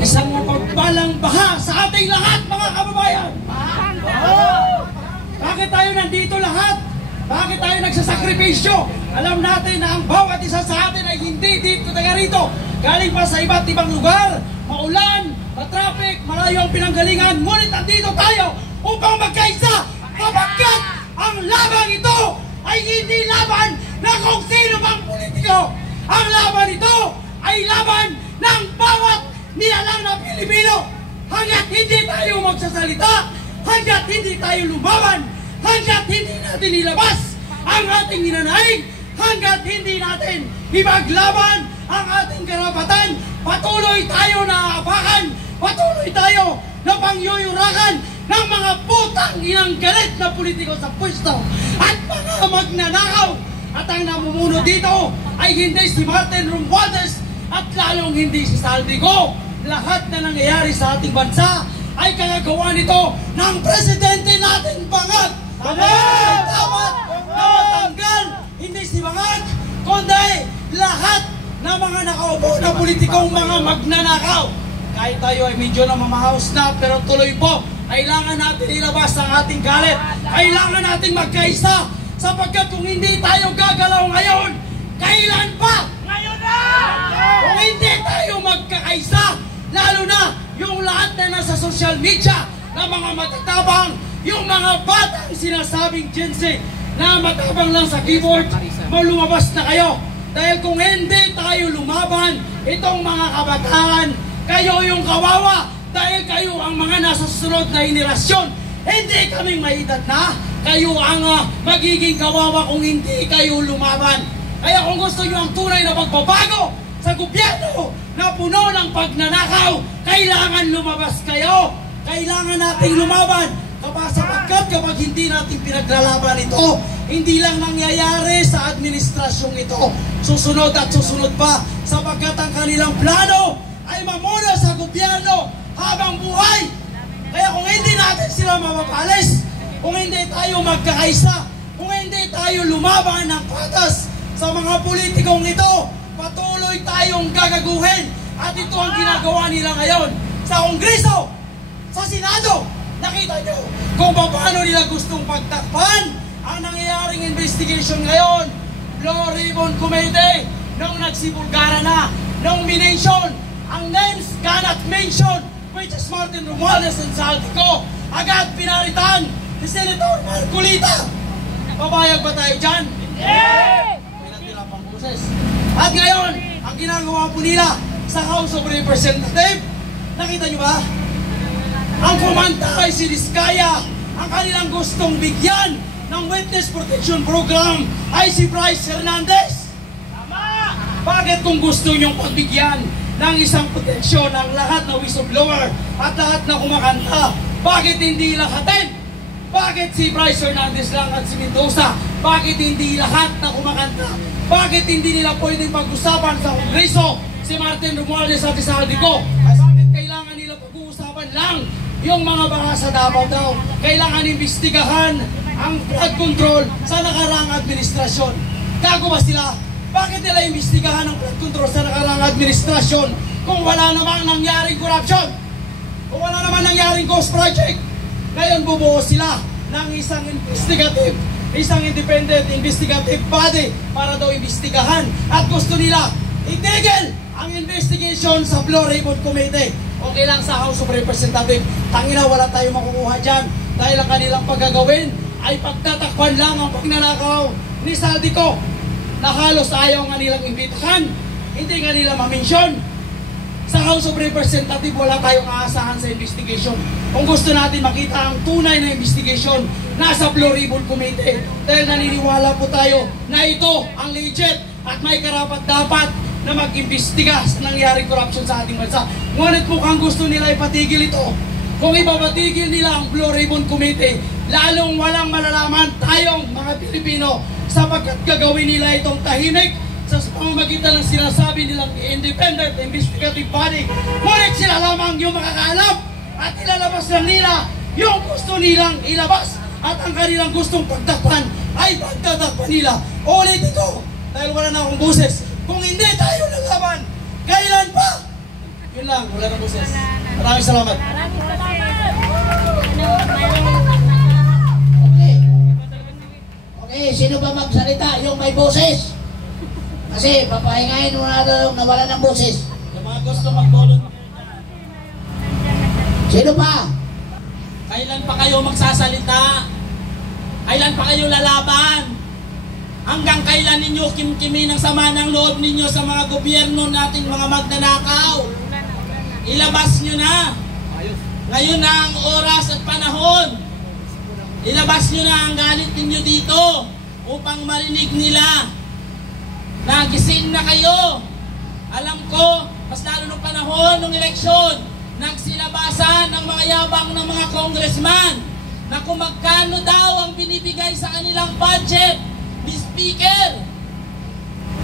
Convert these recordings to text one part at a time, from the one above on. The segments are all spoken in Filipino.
Isang mapagpalang baha sa ating lahat, mga kababayan. Bakit tayo nandito lahat? Bakit tayo nagsasakripisyo? Alam natin na ang bawat isa sa atin ay hindi dito taga rito. Galing pa sa iba't ibang lugar, maulan, matraffic, malayo ang pinanggalingan. Ngunit nandito tayo upang magkaisa. Kapagkat ang laban ito ay hindi laban na kung sino mang politiko. Ang laban ito ay laban ng bawat nilalang na Pilipino. Hanggat hindi tayo magsasalita, hanggat hindi tayo lumaban, hanggat hindi natin ilabas ang ating ninanaig, hanggat hindi natin ipaglaban ang ating karapatan, patuloy tayo na aapakan, patuloy tayo na pangyuyurakan ng mga putang inang galit na politiko sa pwesto at mga magnanakaw. At ang namumuno dito ay hindi si Martin Romualdez at lalong hindi si Saldico. Lahat na nangyayari sa ating bansa ay kagagawa nito ng presidente nating Bangag. Ay dapat na matanggal, hindi si Bangag, kundi lahat na mga nakaupo na politikong mga magnanakaw. Kahit tayo ay medyo na mamahaos na, pero tuloy po, kailangan natin ilabas ang ating galit. Kailangan natin magkaisa, sapagkat kung hindi tayo gagalaw ngayon, kailan pa? Ngayon na! Kung hindi tayo magkakaisa, lalo na yung lahat na nasa social media na mga matatabang, yung mga batang sinasabing Gen Z na matabang lang sa keyboard, lumabas na kayo. Dahil kung hindi tayo lumaban, itong mga kabataan, kayo yung kawawa dahil kayo ang mga nasa susunod na henerasyon. Hindi kaming may edad na, kayo ang magiging kawawa kung hindi kayo lumaban. Kaya kung gusto nyo ang tunay na pagbabago sa gobyerno na puno ng pagnanakaw, kailangan lumabas kayo. Kailangan nating lumaban. Sapagkat kapag hindi natin pinaglalaban ito, hindi lang nangyayari sa administrasyong ito. Susunod at susunod pa, sapagkat ang kanilang plano ay mamuna sa gobyerno habang buhay. Kaya kung hindi natin sila mapapalis, kung hindi tayo magkakaisa, kung hindi tayo lumaban ng patas sa mga politikong ito, patuloy tayong gagaguhin. At ito ang ginagawa nila ngayon sa Kongreso, sa Senado. Nakita nyo kung paano nila gustong pagtakpan ang nangyayaring investigation ngayon. Blue Ribbon Committee, nung nagsibulgara na, nomination, ang names cannot mention, which is Martin Romualdez and Saldico, agad pinaritan ni Senator Marcolita. Pabayag ba tayo dyan? May natira pang boses. At ngayon, ang ginagawa po nila sa House of Representatives, nakita nyo ba? Ang kumanta ay si Diskaya. Ang kanilang gustong bigyan ng Witness Protection Program ay si Bryce Hernandez. Tama! Bakit kung gusto nyong pagbigyan ng isang proteksyon ng lahat na whistleblower at lahat na kumakanta, bakit hindi lahatin? Bakit si Bryce Hernandez lang at si Mendoza? Bakit hindi lahat na kumakanta? Bakit hindi nila pwedeng pag-usapan sa Kongreso si Martin Romualdez at si Saldico? Bakit kailangan nila pag-uusapan lang yung mga baka sa Davao daw? Kailangan imbestigahan ang flood control sa nakaraang administrasyon. Gago ba sila? Bakit nila imbestigahan ang flood control sa nakaraang administrasyon kung wala namang nangyaring corruption? Kung wala namang nangyaring ghost project? Ngayon bubuo sila ng isang investigative, isang independent investigative body para daw imbestigahan. At gusto nila itigil ang investigation sa Blue Ribbon Committee. Okay lang sa House of Representatives. Tangina, wala tayong makukuha dyan. Dahil ang kanilang paggagawin ay pagtatakpan lang ang pagnanakaw ni Saldico na halos ayaw nga nilang imbitahan. Hindi nga nila ma-mention. Sa House of Representatives, wala tayong aasahan sa investigation. Kung gusto natin makita ang tunay na investigation, nasa Blue Ribbon Committee. Dahil naniniwala po tayo na ito ang legit at may karapat-dapat na mag-imbestiga sa nangyaring corruption sa ating bansa. Ngunit mukhang gusto nila ipatigil ito. Kung ipapatigil nila ang Blue Ribbon Committee, lalong walang malalaman tayong mga Pilipino sapagkat gagawin nila itong tahimik sa pamamagitan ng sinasabi nilang independent investigative body. Ngunit sila lamang yung makakaalam at ilalabas lang nila yung gusto nilang ilabas at ang kanilang gustong pagtakpan ay pagtatakpan nila. Ulit ito, dahil wala na akong boses. Kung hindi tayo lalaban, kailan pa? Yun lang, wala nang boses. Maraming salamat. Maraming salamat. Okay. Okay, sino ba magsalita? Yung may boses. Kasi papahingahin mo na yung nawala ng boses. Yung mga gusto mag-volunteer. Sino pa? Kailan pa kayo magsasalita? Kailan pa kayo lalaban? Hanggang kailan ninyo kimkimin ang sama ng loob ninyo sa mga gobyerno natin, mga magnanakaw? Ilabas nyo na. Ngayon na ang oras at panahon. Ilabas nyo na ang galit ninyo dito upang marinig nila. Nagising na kayo. Alam ko, mas lalo ng panahon ng eleksyon, nagsilabasan ng mga yabang ng mga congressman na kung magkano daw ang binibigay sa kanilang budget. Mr. Speaker,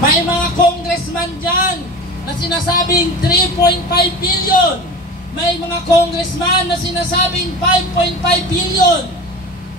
may mga congressman dyan na sinasabing 3.5 billion. May mga congressman na sinasabing 5.5 billion.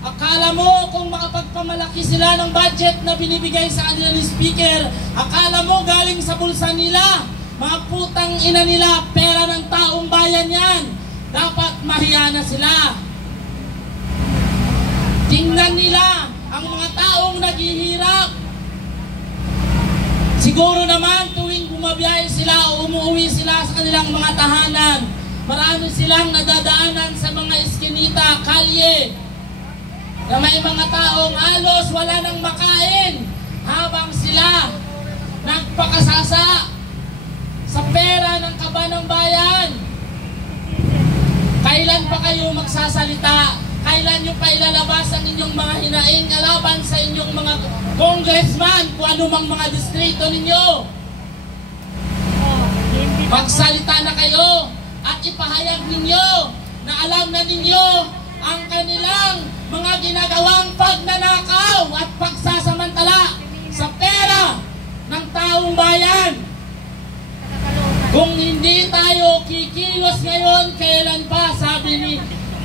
Akala mo kung makapagpamalaki sila ng budget na binibigay sa kanila ni Speaker, akala mo galing sa bulsa nila. Mga putang ina nila, pera ng taong bayan yan. Dapat mahiya na sila. Tingnan nila ang mga taong naghihirap. Siguro naman tuwing bumabiyahe sila o umuwi sila sa kanilang mga tahanan, marami silang nadadaanan sa mga eskinita, kalye, na may mga taong halos wala nang makain habang sila nagpakasasa sa pera ng kaban ng bayan. Kailan pa kayo magsasalita? Kailan nyo pa ilalabas ang inyong mga hinaing laban sa inyong mga congressman kung anumang mga distrito ninyo? Magsalita na kayo at ipahayag ninyo na alam na ninyo ang kanilang mga ginagawang pagnanakaw at pagsasamantala sa pera ng taong bayan. Kung hindi tayo kikilos ngayon, kailan pa, sabi ni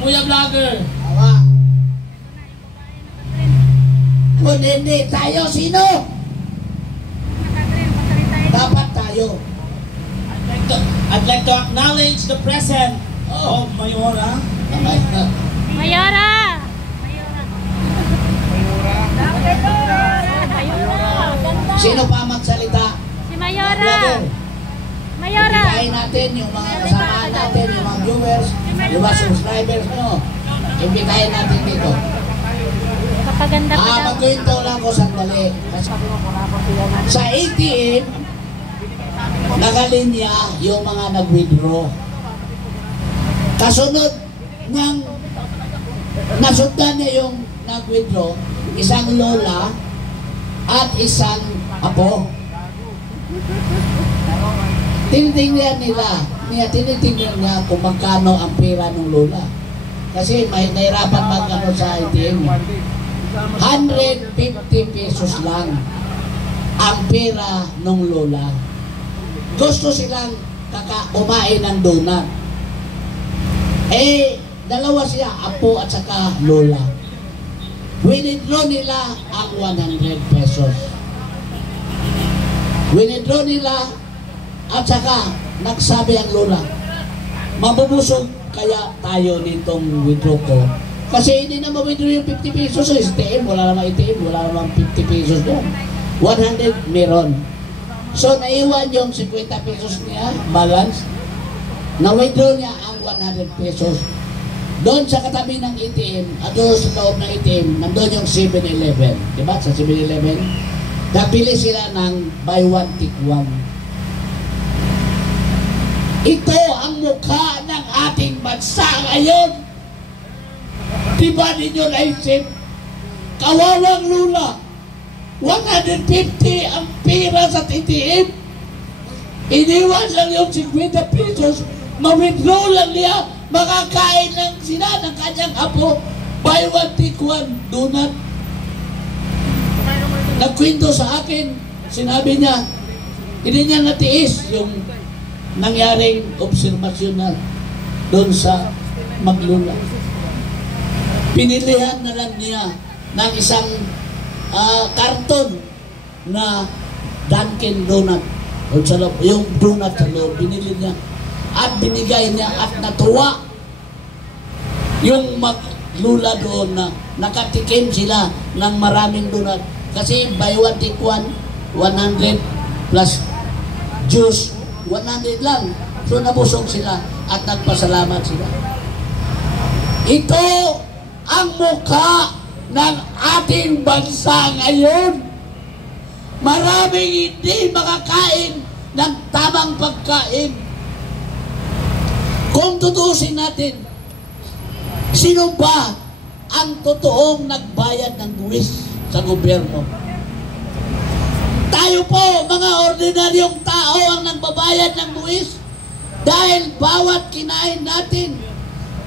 Kuya Vlogger. Kung hindi tayo, sino? Dapat tayo. I'd like to acknowledge the presence of Mayora. Mayora! Sino pa magsalita? Si Mayora! Vlogger. Mayora! Ibigay natin yung mga kasama natin, yung mga viewers, yung mga subscribers, ano? Ibigay natin dito. Kapaganda pa daw. Magkwento lang ko sandali. Sa ATM, nakalinya yung mga nag-withdraw. Kasunod ng nasundan niya yung nag-withdraw, isang lola at isang apo. Tinitingnan niya kung magkano ang pera ng lola. Kasi may nahirapan mag-ano sa ATM. 150 pesos lang ang pera ng lola. Gusto silang kumain ng donut. Dalawa siya, apo at saka lola. Withdraw nila ang 100 pesos. Withdraw nila at saka nagsabi ang lola, mabubusog kaya tayo nitong withdraw ko. Kasi hindi na ma-withdraw yung 50 pesos sa ATM. Wala namang ATM, wala namang 50 pesos doon. 100 meron. So naiwan yung 50 pesos niya, balance. Na-withdraw niya ang 100 pesos. Doon sa katabi ng ATM, at doon sa loob ng ATM, nandun yung 7-Eleven. Diba? Sa 7-Eleven, napili sila ng buy one, take one. Ito ang mukha ng ating bansa ngayon. Diba ninyo naisip? Kawawang lula. 150 ang pera sa ATM. Iniwan lang yung 50 pesos. Ma-withdraw lang niya. Makakain lang sila ng kanyang apo. Buy one, take one. Donut. Nagkwento sa akin. Sinabi niya, hindi niya natiis yung nangyaring obserbasyon na doon sa Maglula. Pinilihan na lang niya ng isang karton na Dunkin Donut. O sa loob, yung donut sa loob, binili niya. at binigay niya at natuwa yung maglula doon na nakatikim sila ng maraming donut. Kasi buy one take one, 100 plus juice, 100 lang. So nabusog sila at nagpasalamat sila. Ito ang mukha ng ating bansa ngayon. Maraming hindi makakain ng tamang pagkain. Kung tutusin natin, sino ba ang totoong nagbayad ng buwis sa gobyerno? Tayo po, mga ordinaryong tao ang nagbabayad ng buwis dahil bawat kinain natin,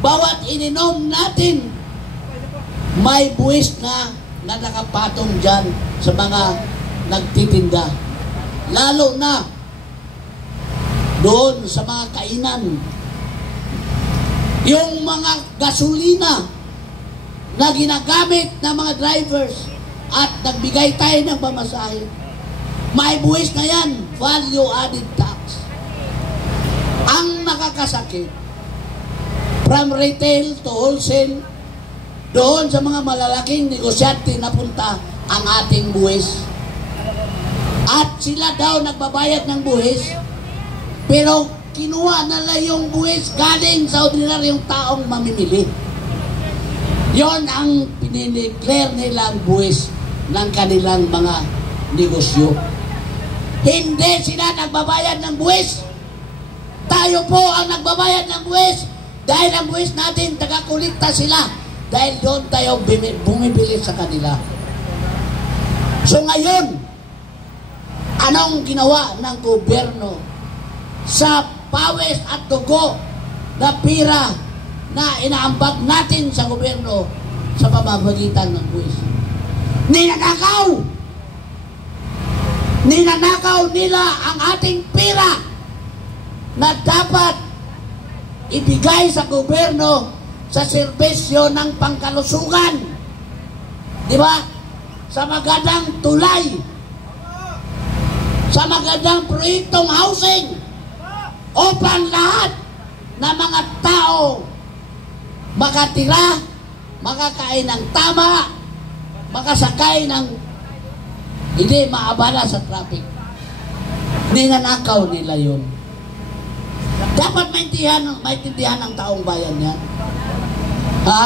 bawat ininom natin, may buwis na nakapatong dyan sa mga nagtitinda. Lalo na doon sa mga kainan. Yung mga gasolina na ginagamit ng mga drivers at nagbigay tayo ng pamasahe, may buwis na yan, value added tax. Ang nakakasakit, from retail to wholesale, doon sa mga malalaking negosyante na punta ang ating buwis. At sila daw nagbabayad ng buwis, pero kinuha nila yung buwis galing sa ordinaryong taong mamimili. Yon ang pinideclare nilang buwis ng kanilang mga negosyo. Hindi sila nagbabayad ng buwis. Tayo po ang nagbabayad ng buwis dahil ang buwis natin taga-kulikta sila dahil doon tayo bumibili sa kanila. So ngayon, anong ginawa ng gobyerno sa pawis at dugo na pira na inaambag natin sa gobyerno sa pamamagitan ng buwis? Ninanakaw! Ninanakaw nila ang ating pira na dapat ibigay sa gobyerno sa serbisyo ng pangkalusugan. Di ba? Sa magandang tulay, sa magandang proyektong housing, upang lahat na mga tao makatira, makakain ng tama, makasakay ng hindi maabala sa traffic. Ninanakaw nila yun. Dapat maintindihan ng taong bayan yan. Ha?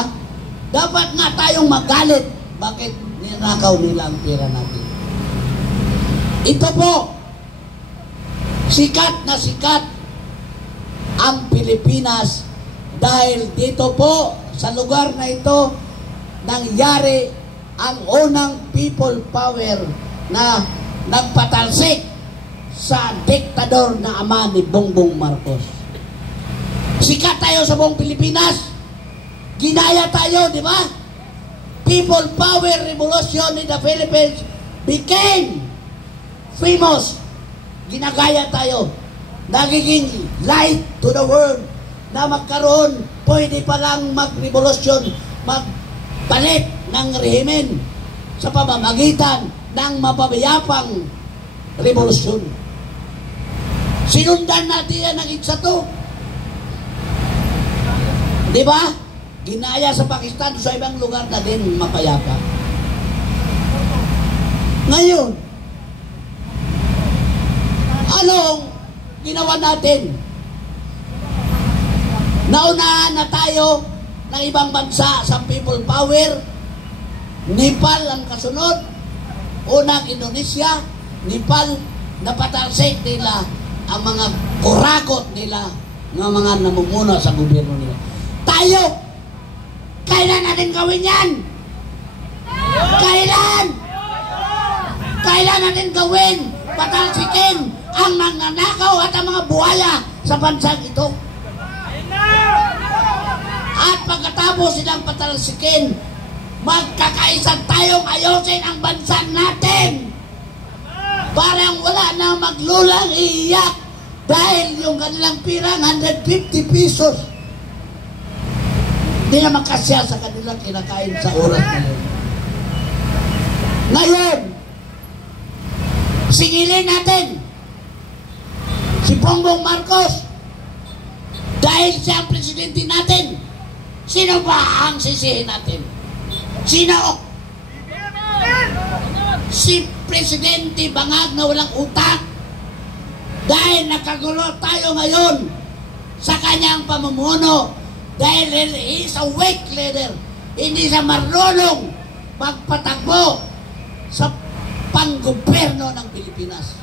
Dapat nga tayong magalit. Bakit ninanakaw nila ang pera natin? Ito po, sikat na sikat ang Pilipinas dahil dito po sa lugar na ito nangyari ang unang people power na nagpatalsik sa diktador na ama ni Bongbong Marcos. Sikat tayo sa buong Pilipinas. Ginaya tayo, di ba? People power revolution in the Philippines became famous. Ginagaya tayo. Nagiging light to the world na magkaroon, pwede palang magrevolusyon, magpalit ng rehimen sa pamamagitan ng mapabiyapang revolusyon. Sinundan natin yan ng isa to. Di ba? Ginaya sa Pakistan, sa ibang lugar na din mapayapa. Ngayon, anong ginawa natin? Naunahan na tayo ng ibang bansa sa people power. Nepal ang kasunod. Unang Indonesia, Nepal, napatalsik nila ang mga kurakot nila ng mga namumuno sa gobyerno nila. Tayo, kailan natin gawin yan? Kailan? Kailan natin gawin? Patalsikin ang nananakaw at ang mga buhaya sa bansang ito. At pagkatapos silang patalsikin, magkakaisa tayong ayusin ang bansa natin. Parang wala na maglulang iiyak dahil yung kanilang pirang 150 pesos hindi na makasya sa kanilang kinakain sa oras ngayon. Ngayon, singilin natin si Bongbong Marcos Dahil siya ang presidente natin, sino ba ang sisihin natin? Sino? Si Presidente Bangag na walang utak. Dahil nakagulo tayo ngayon sa kanyang pamumuno. Dahil he is a weak leader. Hindi siya marunong magpatakbo sa panggobyerno ng Pilipinas.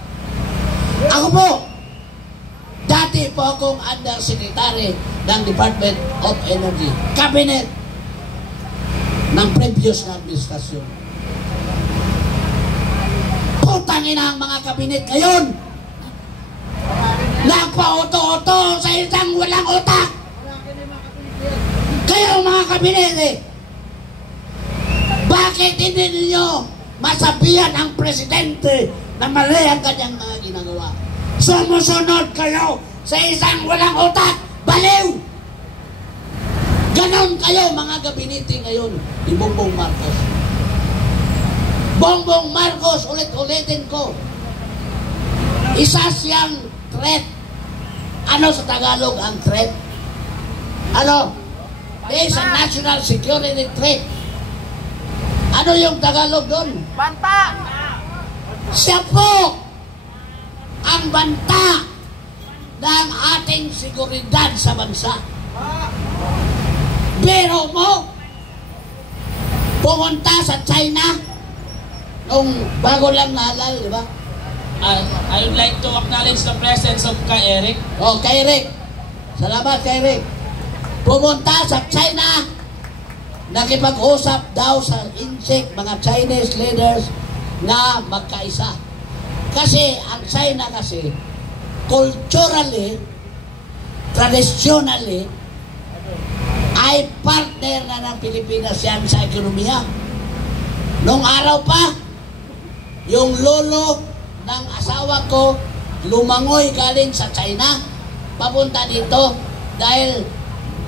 Ako po, dati po akong undersecretary ng Department of Energy, cabinet ng previous na administrasyon. Putangin ang mga kabinet ngayon. Nagpa-auto-auto sa isang walang utak. Kayo mga kabinet bakit hindi ninyo masabihan ang presidente na mali ang kanyang mga ginagawa? Sumusunod kayo sa isang walang utak. Baliw! Ganon kayo mga gabinete ngayon ni Bongbong Marcos. Bongbong Marcos, ulit-ulitin ko, isa siyang threat. Ano sa Tagalog ang threat? Ano? It's a national security threat. Ano yung Tagalog doon? Banta! Siya po ang banta ng ating seguridad sa bansa. Pero mo, pumunta sa China nung bago lang naalala, di ba? I would like to acknowledge the presence of Kay Eric. Oh, Kay Eric. Salamat, Kay Eric. Pumunta sa China, nakipag-usap daw sa INSEC, mga Chinese leaders na magkaisa. Kasi ang China kasi, culturally, traditionally, ay partner na ng Pilipinas yan sa ekonomiya. Nung araw pa, yung lolo ng asawa ko, lumangoy galing sa China, papunta dito, dahil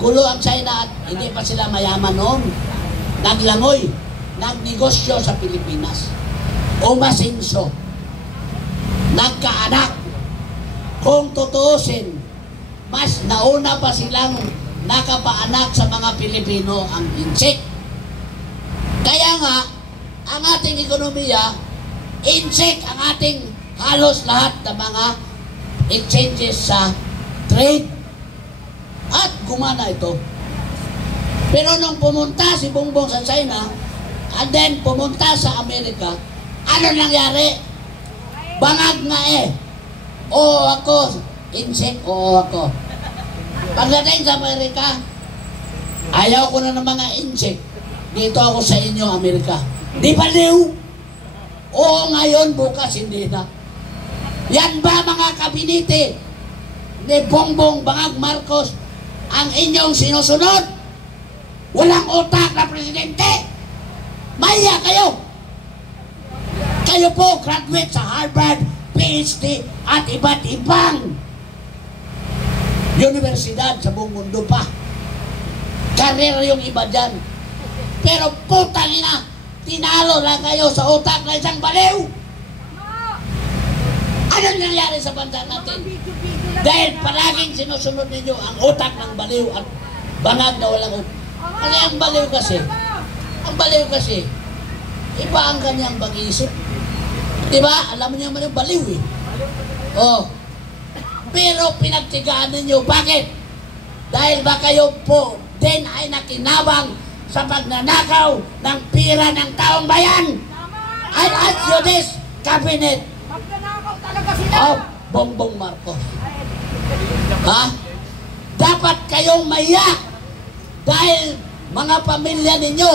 gulo ang China at hindi pa sila mayaman noon. Naglangoy, nagnegosyo sa Pilipinas. Umasinso. Nagkaanak. Kung tutuusin, mas nauna pa silang nakapaanak sa mga Pilipino ang INSEC. Kaya nga, ang ating ekonomiya, INSEC ang ating halos lahat ng mga exchanges sa trade. At gumana ito. Pero nung pumunta si Bongbong sa China, and then pumunta sa Amerika, ano nangyari? Bangag nga Oo ako, INSEC, oo ako. Pagdating sa Amerika, ayaw ko na ng mga INSEC. Dito ako sa inyo, Amerika. Di ba liw? Oo ngayon, bukas hindi na. Yan ba mga kabinete ni Bongbong Bangag Marcos ang inyong sinusunod? Walang utak na presidente. Maya kayo. Kayo po graduate sa Harvard, PhD at iba't ibang universidad sa buong mundo pa. Karera yung iba dyan. Pero putang ina, tinalo lang kayo sa utak na isang baliw. Anong nangyari sa bansa natin? Dahil palaging sinusunod ninyo ang utak ng baliw at bangag na walang utak. Kasi ang baliw kasi, iba ang kanyang pag-iisip. Diba? Alam niyo naman yung baliw Oh. Pero pinagtigaan ninyo. Bakit? Dahil ba kayo po din ay nakinabang sa pagnanakaw ng pira ng taong bayan? I ask you this, Cabinet of Bongbong Marcos. Ha? Dapat kayong maya dahil mga pamilya ninyo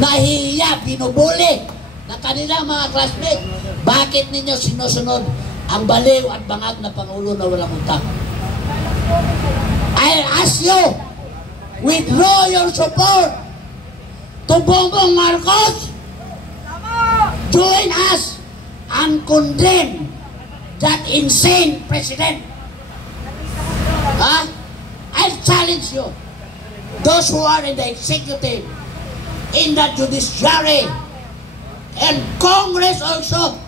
nahihiya, binubuli na kanilang mga classmates. Bakit ninyo sinusunod ang baliw at bangag na Pangulo na walang utak? I'll ask you, withdraw your support to Bongbong Marcos. Join us and condemn that insane president. I'll challenge you. Those who are in the executive, in the judiciary, and Congress also,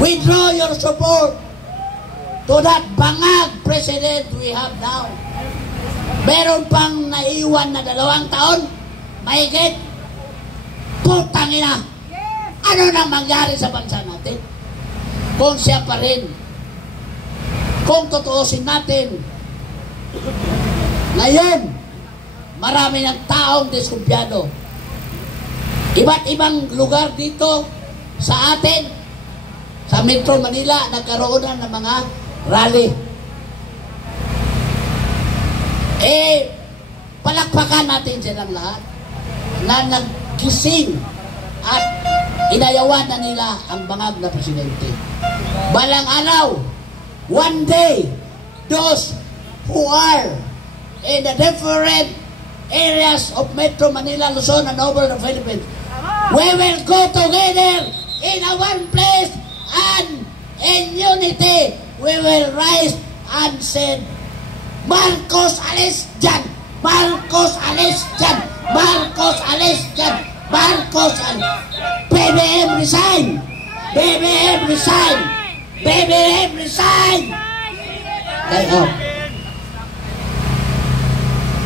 withdraw your support to that bangag president we have now. Meron pang naiwan na 2 taon, mahigit. Putang ina! Ano nang mangyari sa bansa natin? Kung siya pa rin, kung tutuusin natin, ngayon, marami ng taong diskumpiyado. Iba't ibang lugar dito sa atin, sa Metro Manila, nagkaroon na ng mga rally. Palakpakan natin silang lahat na nagkising at inayawan na nila ang bangag na presidente. Balang araw, one day, those who are in the different areas of Metro Manila, Luzon, and over the Philippines, we will go together in a one place and in unity we will rise and say, Marcos alis dyan! Marcos alis dyan! Marcos alis dyan! Marcos alis! BBM resign! BBM resign! BBM resign! Stay up!